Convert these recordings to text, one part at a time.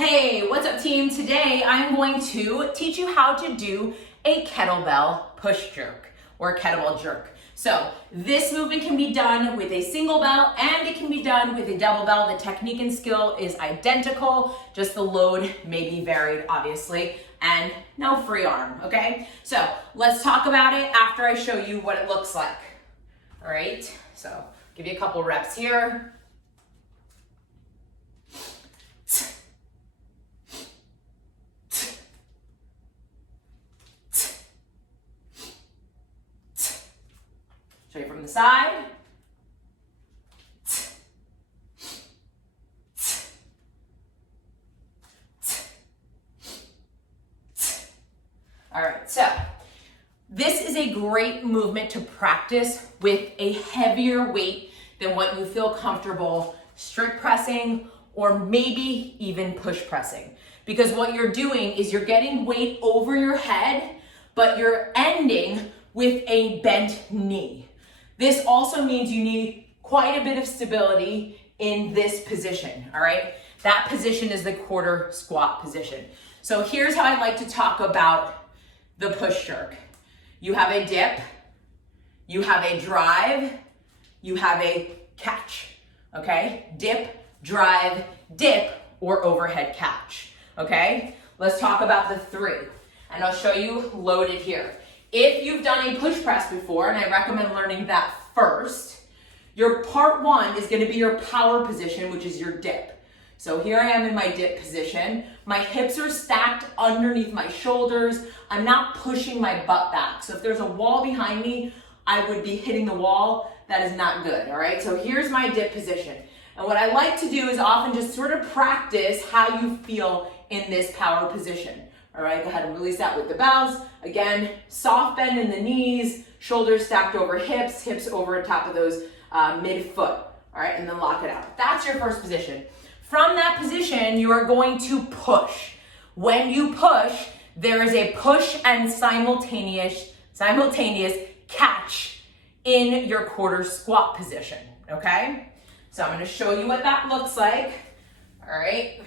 Hey, what's up team? Today I'm going to teach you how to do a kettlebell push jerk or a kettlebell jerk. So this movement can be done with a single bell and it can be done with a double bell. The technique and skill is identical, just the load may be varied obviously, and no free arm, okay? So let's talk about it after I show you what it looks like. All right, so give you a couple reps here. Show you from the side. All right, so this is a great movement to practice with a heavier weight than what you feel comfortable strict pressing or maybe even push pressing. Because what you're doing is you're getting weight over your head, but you're ending with a bent knee. This also means you need quite a bit of stability in this position, all right? That position is the quarter squat position. So here's how I'd like to talk about the push jerk. You have a dip, you have a drive, you have a catch, okay? Dip, drive, dip, or overhead catch, okay? Let's talk about the three, and I'll show you loaded here. If you've done a push press before, and I recommend learning that first, your part one is gonna be your power position, which is your dip. So here I am in my dip position. My hips are stacked underneath my shoulders. I'm not pushing my butt back. So if there's a wall behind me, I would be hitting the wall. That is not good, all right? So here's my dip position. And what I like to do is often just sort of practice how you feel in this power position. All right, go ahead and release that with the bows. Again, soft bend in the knees, shoulders stacked over hips, hips over top of those mid-foot. All right, and then lock it out. That's your first position. From that position, you are going to push. When you push, there is a push and simultaneous catch in your quarter squat position, okay? So I'm gonna show you what that looks like. All right,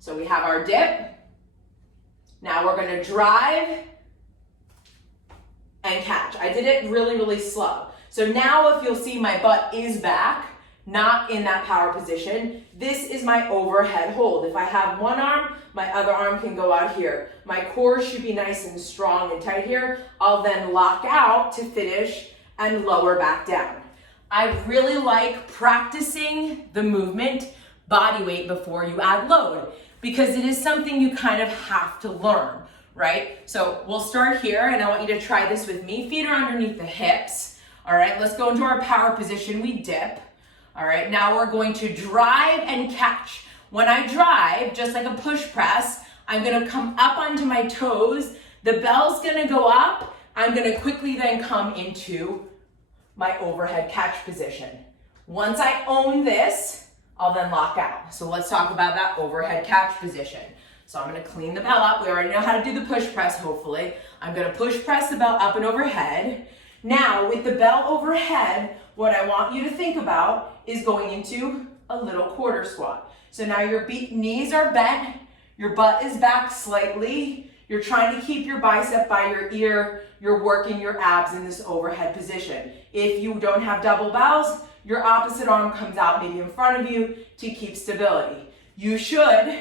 so we have our dip. Now we're gonna drive and catch. I did it really, really slow. So now if you'll see my butt is back, not in that power position. This is my overhead hold. If I have one arm, my other arm can go out here. My core should be nice and strong and tight here. I'll then lock out to finish and lower back down. I really like practicing the movement body weight before you add load, because it is something you kind of have to learn, right? So we'll start here, and I want you to try this with me. Feet are underneath the hips. All right, let's go into our power position. We dip. All right, now we're going to drive and catch. When I drive, just like a push press, I'm gonna come up onto my toes. The bell's gonna go up. I'm gonna quickly then come into my overhead catch position. Once I own this, I'll then lock out. So let's talk about that overhead catch position. So I'm gonna clean the bell up. We already know how to do the push press, hopefully. I'm gonna push press the bell up and overhead. Now, with the bell overhead, what I want you to think about is going into a little quarter squat. So now your knees are bent, your butt is back slightly, you're trying to keep your bicep by your ear, you're working your abs in this overhead position. If you don't have double bells, your opposite arm comes out maybe in front of you to keep stability. You should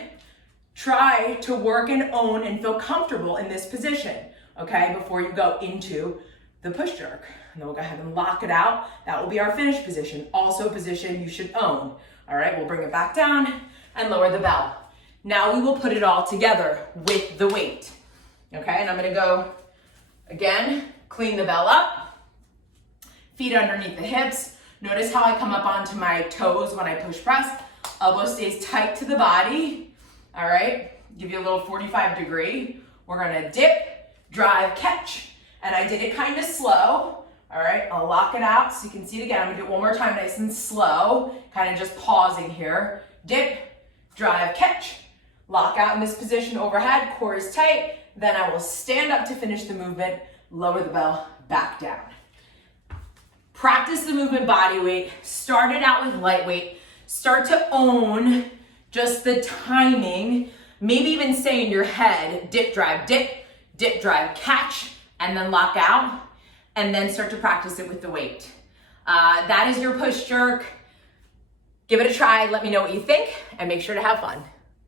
try to work and own and feel comfortable in this position, okay, before you go into the push jerk. And then we'll go ahead and lock it out. That will be our finish position. Also a position you should own. All right, we'll bring it back down and lower the bell. Now we will put it all together with the weight. Okay, and I'm gonna go, again, clean the bell up, feet underneath the hips. Notice how I come up onto my toes when I push press. Elbow stays tight to the body. All right, give you a little 45 degree. We're gonna dip, drive, catch. And I did it kind of slow. All right, I'll lock it out so you can see it again. I'm gonna do it one more time, nice and slow, kind of just pausing here. Dip, drive, catch. Lock out in this position overhead, core is tight. Then I will stand up to finish the movement, lower the bell, back down. Practice the movement body weight. Start it out with lightweight. Start to own just the timing, maybe even say in your head, dip, drive, catch, and then lock out, and then start to practice it with the weight. That is your push jerk. Give it a try, let me know what you think, and make sure to have fun.